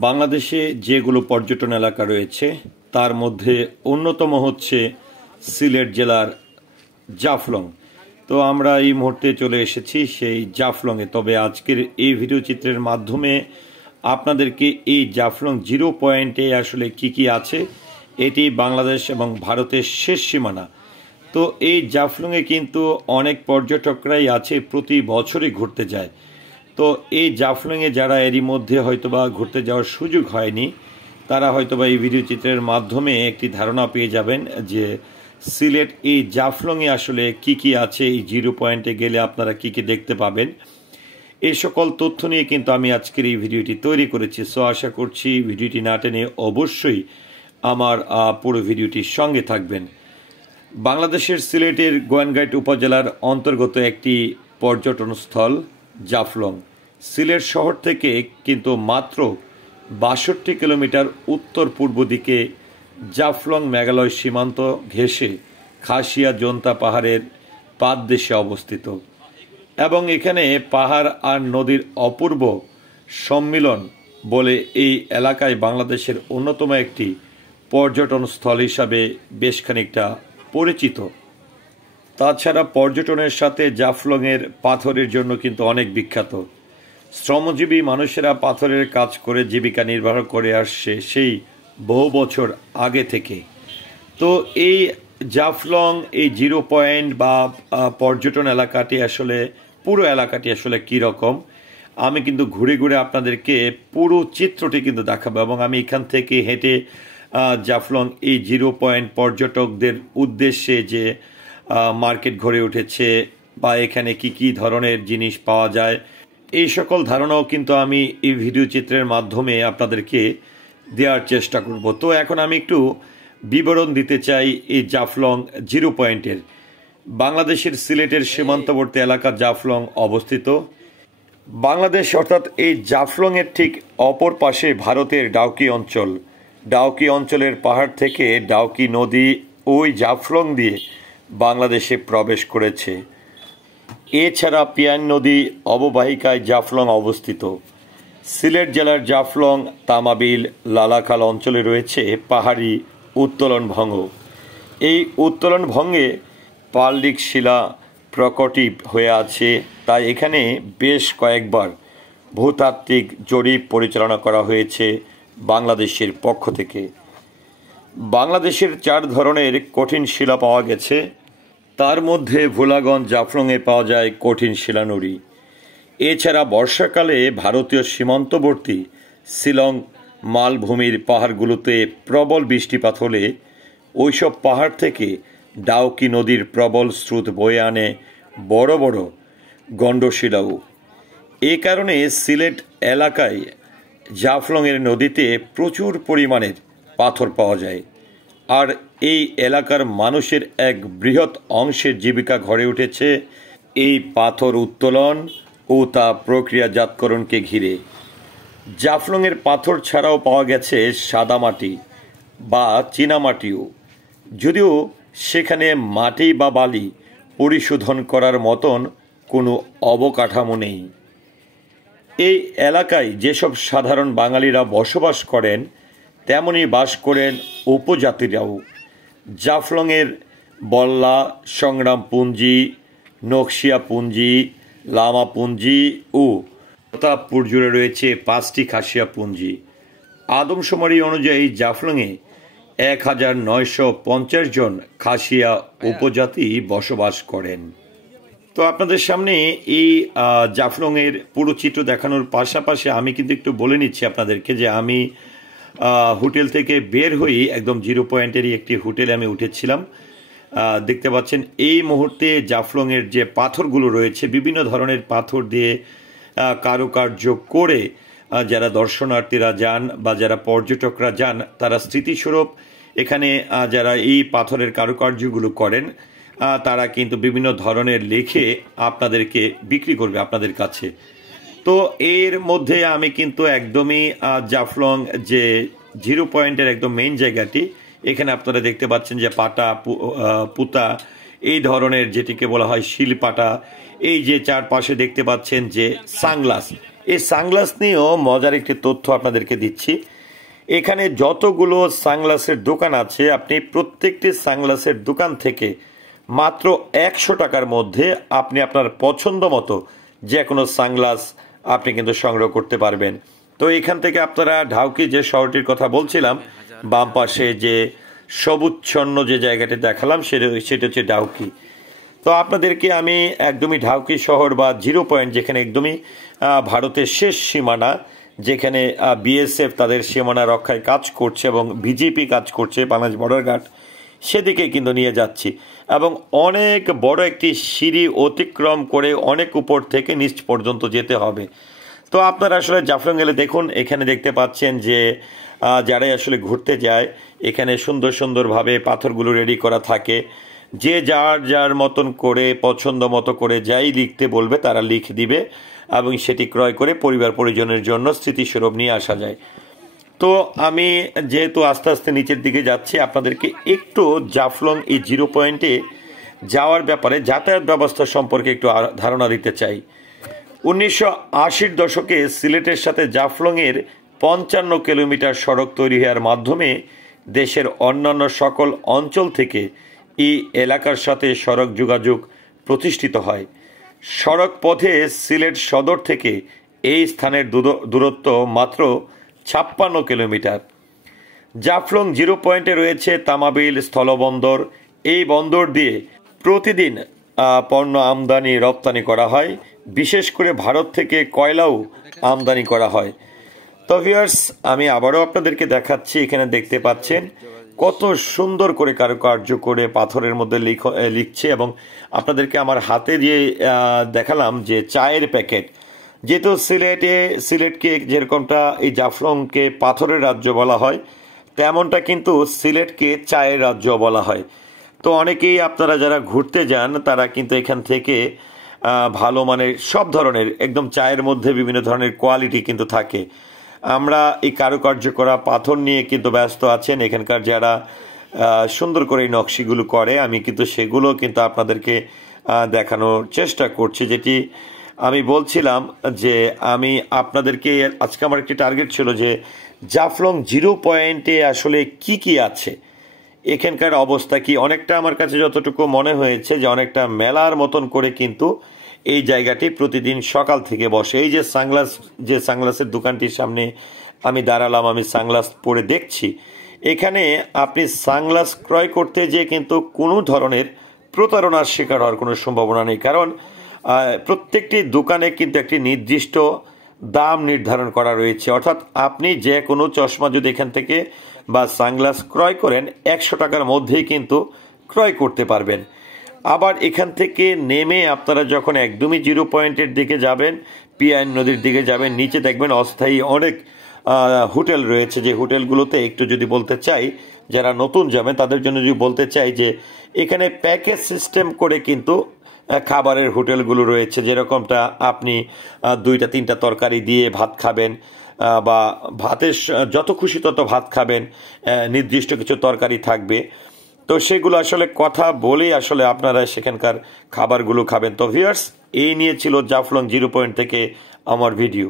বাংলাদেশে যেগুলো পর্যটন এলাকা রয়েছে তার মধ্যে অন্যতম হচ্ছে সিলেট জেলার জাফলং। তো আমরা এই মুহূর্তে চলে এসেছি সেই জাফলংয়ে। তবে আজকের এই ভিডিও চিত্রের মাধ্যমে আপনাদেরকে এই জাফলং জিরো পয়েন্টে আসলে কি আছে, এটি বাংলাদেশ এবং ভারতের শেষ সীমানা। তো এই জাফলংয়ে কিন্তু অনেক পর্যটকরাই আছে, প্রতি বছরই ঘুরতে যায়। তো এই জাফলংয়ে যারা এরই মধ্যে হয়তোবা ঘুরতে যাওয়ার সুযোগ হয়নি, তারা হয়তোবা এই ভিডিও চিত্রের মাধ্যমে একটি ধারণা পেয়ে যাবেন যে সিলেট এই জাফলংয়ে আসলে কি আছে, এই জিরো পয়েন্টে গেলে আপনারা কি দেখতে পাবেন। এই সকল তথ্য নিয়ে কিন্তু আমি আজকের এই ভিডিওটি তৈরি করেছি। সো আশা করছি ভিডিওটি না টেনে অবশ্যই আমার পুরো ভিডিওটির সঙ্গে থাকবেন। বাংলাদেশের সিলেটের গোয়েনঘাট উপজেলার অন্তর্গত একটি পর্যটন স্থল জাফলং। সিলেট শহর থেকে কিন্তু মাত্র ৬২ কিলোমিটার উত্তর পূর্ব দিকে জাফলং মেঘালয় সীমান্ত ঘেঁষে খাসিয়া জোন্তা পাহাড়ের পাদদেশে অবস্থিত এবং এখানে পাহাড় আর নদীর অপূর্ব সম্মিলন বলে এই এলাকায় বাংলাদেশের অন্যতম একটি পর্যটন স্থল হিসাবে বেশ খানিকটা পরিচিত। তাছাড়া পর্যটনের সাথে জাফলংয়ের পাথরের জন্য কিন্তু অনেক বিখ্যাত। শ্রমজীবী মানুষেরা পাথরের কাজ করে জীবিকা নির্বাহ করে আসছে সেই বহু বছর আগে থেকে। তো এই জাফলং এই জিরো পয়েন্ট বা পর্যটন এলাকাটি আসলে পুরো এলাকাটি আসলে কীরকম, আমি কিন্তু ঘুরে ঘুরে আপনাদেরকে পুরো চিত্রটি কিন্তু দেখাবো এবং আমি এখান থেকে হেঁটে জাফলং এই জিরো পয়েন্ট পর্যটকদের উদ্দেশ্যে যে মার্কেট গড়ে উঠেছে বা এখানে কি ধরনের জিনিস পাওয়া যায়, এই সকল ধারণাও কিন্তু আমি এই ভিডিও চিত্রের মাধ্যমে আপনাদেরকে দেওয়ার চেষ্টা করব। তো এখন আমি একটু বিবরণ দিতে চাই এই জাফলং জিরো পয়েন্টের। বাংলাদেশের সিলেটের সীমান্তবর্তী এলাকা জাফলং অবস্থিত। বাংলাদেশ অর্থাৎ এই জাফলংয়ের ঠিক অপর পাশে ভারতের ডাউকি অঞ্চল। ডাউকি অঞ্চলের পাহাড় থেকে ডাউকি নদী ওই জাফলং দিয়ে বাংলাদেশে প্রবেশ করেছে। এছাড়া পিয়ান নদী অববাহিকায় জাফলং অবস্থিত। সিলেট জেলার জাফলং, তামাবিল, লালাখাল অঞ্চলে রয়েছে পাহাড়ি উত্তোলন ভঙ্গ। এই উত্তোলন ভঙ্গে পাললিক শিলা প্রকটিভ হয়ে আছে, তাই এখানে বেশ কয়েকবার ভূতাত্ত্বিক জরিপ পরিচালনা করা হয়েছে বাংলাদেশের পক্ষ থেকে। বাংলাদেশের 4 ধরনের কঠিন শিলা পাওয়া গেছে, তার মধ্যে ভোলাগঞ্জ জাফলংয়ে পাওয়া যায় কঠিন শিলানুড়ি। এছাড়া বর্ষাকালে ভারতীয় সীমান্তবর্তী শিলং মালভূমির পাহাড়গুলোতে প্রবল বৃষ্টিপাত হলে ওইসব পাহাড় থেকে ডাউকি নদীর প্রবল স্রোত বয়ে আনে বড় বড় গণ্ডশিলাও। এ কারণে সিলেট এলাকায় জাফলংয়ের নদীতে প্রচুর পরিমাণের পাথর পাওয়া যায়, আর এই এলাকার মানুষের এক বৃহৎ অংশের জীবিকা গড়ে উঠেছে এই পাথর উত্তোলন ও তা প্রক্রিয়াজাতকরণকে ঘিরে। জাফলংয়ের পাথর ছাড়াও পাওয়া গেছে সাদামাটি বা চীনামাটিও, যদিও সেখানে মাটি বা বালি পরিশোধন করার মতন কোনো অবকাঠামো নেই। এই এলাকায় যেসব সাধারণ বাঙালিরা বসবাস করেন তেমনি বাস করেন উপজাতিরাও। জাফলংয়ের বল্লা, সংগ্রামপুঞ্জি, নকশিয়াপুঞ্জি, লামাপুঞ্জি ও প্রতাপপুর জুড়ে রয়েছে 5টি খাসিয়াপুঞ্জি। আদমশুমারি অনুযায়ী জাফলংয়ে 1950 জন খাসিয়া উপজাতি বসবাস করেন। তো আপনাদের সামনে এই জাফলংয়ের পুরো চিত্র দেখানোর পাশাপাশি আমি কিন্তু একটু বলে নিচ্ছি আপনাদেরকে যে আমি হোটেল থেকে বের হই একদম জিরো পয়েন্টেরই একটি হোটেলে আমি উঠেছিলাম। দেখতে পাচ্ছেন এই মুহূর্তে জাফলংয়ের যে পাথরগুলো রয়েছে, বিভিন্ন ধরনের পাথর দিয়ে কারুকার্য করে যারা দর্শনার্থীরা যান বা যারা পর্যটকরা যান, তারা স্মৃতিস্বরূপ এখানে যারা এই পাথরের কারুকার্যগুলো করেন তারা কিন্তু বিভিন্ন ধরনের লিখে আপনাদেরকে বিক্রি করবে আপনাদের কাছে। তো এর মধ্যে আমি কিন্তু একদমই জাফলং যে জিরো পয়েন্টের একদম মেইন জায়গাটি, এখানে আপনারা দেখতে পাচ্ছেন যে পাটা পুতা এই ধরনের যেটিকে বলা হয় শিলপাটা, এই যে চারপাশে দেখতে পাচ্ছেন যে সানগ্লাস, এই সানগ্লাস নিয়েও মজার একটি তথ্য আপনাদেরকে দিচ্ছি। এখানে যতগুলো সানগ্লাসের দোকান আছে, আপনি প্রত্যেকটি সানগ্লাসের দোকান থেকে মাত্র 100 টাকার মধ্যে আপনি আপনার পছন্দ মতো যে কোনো সানগ্লাস আপনি কিন্তু সংগ্রহ করতে পারবেন। তো এখান থেকে আপনারা ঢাউকি যে শহরটির কথা বলছিলাম, বাম পাশে যে সবুজছন্ন যে জায়গাটি দেখালাম সেটা হচ্ছে ঢাউকি। তো আপনাদেরকে আমি একদমই ঢাউকি শহর বা জিরো পয়েন্ট, যেখানে একদমই ভারতের শেষ সীমানা, যেখানে বিএসএফ তাদের সীমানা রক্ষায় কাজ করছে এবং বিজেপি কাজ করছে, বাংলাদেশ বর্ডার গার্ড, সেদিকে কিন্তু নিয়ে যাচ্ছি। এবং অনেক বড় একটি সিঁড়ি অতিক্রম করে অনেক উপর থেকে নিচ পর্যন্ত যেতে হবে। তো আপনারা আসলে জাফলং গেলে দেখুন, এখানে দেখতে পাচ্ছেন যে যারাই আসলে ঘুরতে যায়, এখানে সুন্দর সুন্দরভাবে পাথরগুলো রেডি করা থাকে। যে যার যার মতন করে পছন্দ মতো করে যাই লিখতে বলবে তারা লিখে দিবে এবং সেটি ক্রয় করে পরিবার পরিজনের জন্য স্মৃতিস্বরূপ নিয়ে আসা যায়। তো আমি যেহেতু আস্তে আস্তে নিচের দিকে যাচ্ছি, আপনাদেরকে একটু জাফলং এই জিরো পয়েন্টে যাওয়ার ব্যাপারে যাতায়াত ব্যবস্থা সম্পর্কে একটু ধারণা দিতে চাই। 1980-র দশকে সিলেটের সাথে জাফলংয়ের 55 কিলোমিটার সড়ক তৈরি হওয়ার মাধ্যমে দেশের অন্যান্য সকল অঞ্চল থেকে এই এলাকার সাথে সড়ক যোগাযোগ প্রতিষ্ঠিত হয়। সড়ক পথে সিলেট সদর থেকে এই স্থানের দূরত্ব মাত্র 56 কিলোমিটার। জাফলং জিরো পয়েন্টে রয়েছে তামাবিল স্থলবন্দর। এই বন্দর দিয়ে প্রতিদিন পণ্য আমদানি রপ্তানি করা হয়, বিশেষ করে ভারত থেকে কয়লাও আমদানি করা হয়। তো ভিউয়ার্স, আমি আবারও আপনাদেরকে দেখাচ্ছি, এখানে দেখতে পাচ্ছেন কত সুন্দর করে কারুকার্য করে পাথরের মধ্যে লিখছে। এবং আপনাদেরকে আমার হাতে যে দেখালাম যে চায়ের প্যাকেট, যেহেতু সিলেটকে যেরকমটা এই জাফলংকে পাথরের রাজ্য বলা হয়, তেমনটা কিন্তু সিলেটকে চায়ের রাজ্য বলা হয়। তো অনেকেই আপনারা যারা ঘুরতে যান তারা কিন্তু এখান থেকে ভালো মানের সব ধরনের একদম চায়ের মধ্যে বিভিন্ন ধরনের কোয়ালিটি কিন্তু থাকে। আমরা এই কারুকার্য করা পাথর নিয়ে কিন্তু ব্যস্ত আছেন এখানকার যারা সুন্দর করে এই নকশিগুলো করে। আমি কিন্তু সেগুলো কিন্তু আপনাদেরকে দেখানোর চেষ্টা করছি। যেটি আমি বলছিলাম যে আমি আপনাদেরকে আজকে আমার একটি টার্গেট ছিল যে জাফলং জিরো পয়েন্টে আসলে কি কি আছে, এখানকার অবস্থা কি। অনেকটা আমার কাছে যতটুকু মনে হয়েছে যে অনেকটা মেলার মতন করে কিন্তু এই জায়গাটি প্রতিদিন সকাল থেকে বসে। এই যে সানগ্লাসের দোকানটির সামনে আমি দাঁড়ালাম, আমি সানগ্লাস পরে দেখছি। এখানে আপনি সানগ্লাস ক্রয় করতে যেয়ে কিন্তু কোনো ধরনের প্রতারণার শিকার হওয়ার কোনো সম্ভাবনা নেই, কারণ প্রত্যেকটি দোকানে কিন্তু একটি নির্দিষ্ট দাম নির্ধারণ করা রয়েছে। অর্থাৎ আপনি যে কোনো চশমা যদি এখান থেকে বা সানগ্লাস ক্রয় করেন 100 টাকার মধ্যেই কিন্তু ক্রয় করতে পারবেন। আবার এখান থেকে নেমে আপনারা যখন একদমই জিরো পয়েন্টের দিকে যাবেন, পিয়াইন নদীর দিকে যাবেন, নিচে দেখবেন অস্থায়ী অনেক হোটেল রয়েছে। যে হোটেলগুলোতে একটু যদি বলতে চাই, যারা নতুন যাবেন তাদের জন্য যদি বলতে চাই যে এখানে প্যাকেজ সিস্টেম করে কিন্তু খাবারের হোটেলগুলো রয়েছে। যেরকমটা আপনি 2-3টা তরকারি দিয়ে ভাত খাবেন বা ভাতের যত খুশি তত ভাত খাবেন, নির্দিষ্ট কিছু তরকারি থাকবে। তো সেগুলো আসলে কথা বলেই আসলে আপনারা সেখানকার খাবারগুলো খাবেন। তো ভিউয়ার্স, এই নিয়ে ছিল জাফলং জিরো পয়েন্ট থেকে আমার ভিডিও।